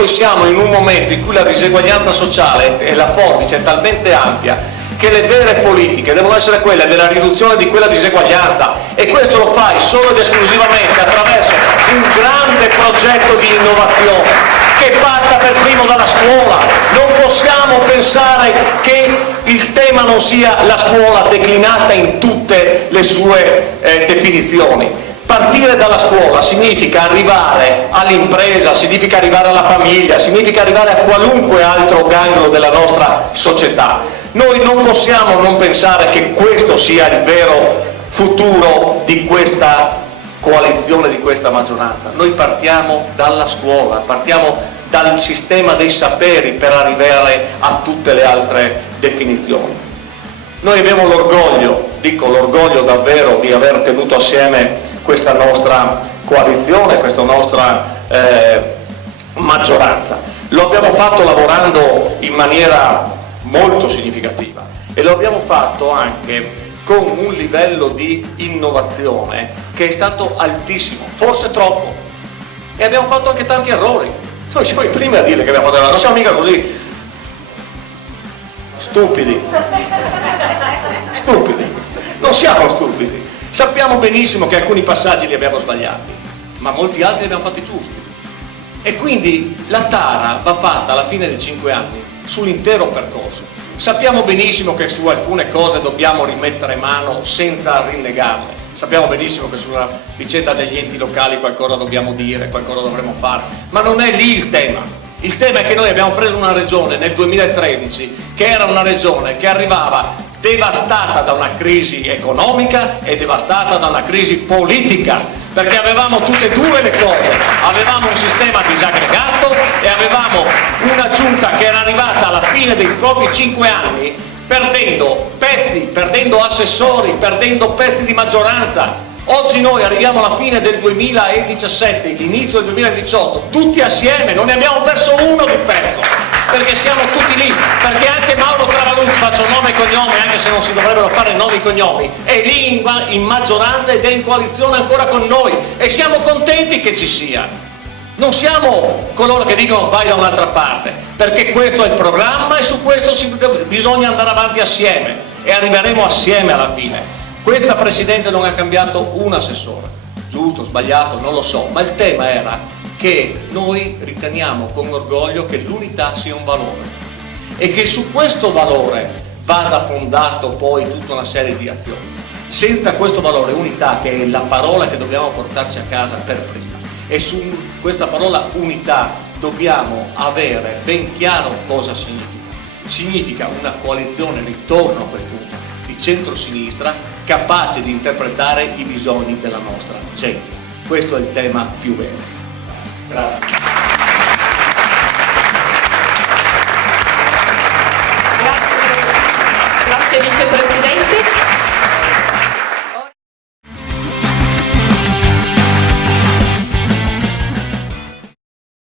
noi siamo in un momento in cui la diseguaglianza sociale e la forbice è talmente ampia che le vere politiche devono essere quelle della riduzione di quella diseguaglianza, e questo lo fai solo ed esclusivamente attraverso un grande progetto di innovazione che parta per primo dalla scuola. Non possiamo pensare che il tema non sia la scuola declinata in tutte le sue definizioni. Partire dalla scuola significa arrivare all'impresa, significa arrivare alla famiglia, significa arrivare a qualunque altro ganglo della nostra società. Noi non possiamo non pensare che questo sia il vero futuro di questa coalizione, di questa maggioranza. Noi partiamo dalla scuola, partiamo dal sistema dei saperi per arrivare a tutte le altre definizioni. Noi abbiamo l'orgoglio, dico l'orgoglio davvero, di aver tenuto assieme questa nostra coalizione, questa nostra maggioranza. Lo abbiamo fatto lavorando in maniera molto significativa e lo abbiamo fatto anche con un livello di innovazione che è stato altissimo, forse troppo, e abbiamo fatto anche tanti errori. Noi siamo i primi a dire che abbiamo fatto errori, non siamo mica così stupidi, non siamo stupidi, sappiamo benissimo che alcuni passaggi li abbiamo sbagliati, ma molti altri li abbiamo fatti giusti, e quindi la tara va fatta alla fine dei 5 anni sull'intero percorso. Sappiamo benissimo che su alcune cose dobbiamo rimettere mano senza rinnegarle, sappiamo benissimo che sulla vicenda degli enti locali qualcosa dobbiamo dire, qualcosa dovremo fare, ma non è lì il tema. Il tema è che noi abbiamo preso una regione nel 2013 che era una regione che arrivava devastata da una crisi economica e devastata da una crisi politica, perché avevamo tutte e due le cose, avevamo un sistema disaggregato e avevamo una giunta che era arrivata alla fine dei propri 5 anni perdendo pezzi, perdendo assessori, perdendo pezzi di maggioranza. Oggi noi arriviamo alla fine del 2017, l'inizio del 2018, tutti assieme, non ne abbiamo perso uno di pezzo, perché siamo tutti lì, perché anche Mauro Travalucci, faccio nome e cognome, anche se non si dovrebbero fare nomi e cognomi, è lì in maggioranza ed è in coalizione ancora con noi, e siamo contenti che ci sia. Non siamo coloro che dicono vai da un'altra parte, perché questo è il programma e su questo bisogna andare avanti assieme, e arriveremo assieme alla fine. Questa Presidente non ha cambiato un assessore, giusto, sbagliato, non lo so, ma il tema era che noi riteniamo con orgoglio che l'unità sia un valore e che su questo valore vada fondato poi tutta una serie di azioni. Senza questo valore, unità, che è la parola che dobbiamo portarci a casa per prima, e su questa parola unità dobbiamo avere ben chiaro cosa significa. Significa una coalizione, ritorno a quel punto, di centro-sinistra, capace di interpretare i bisogni della nostra gente. Questo è il tema più vero. Grazie.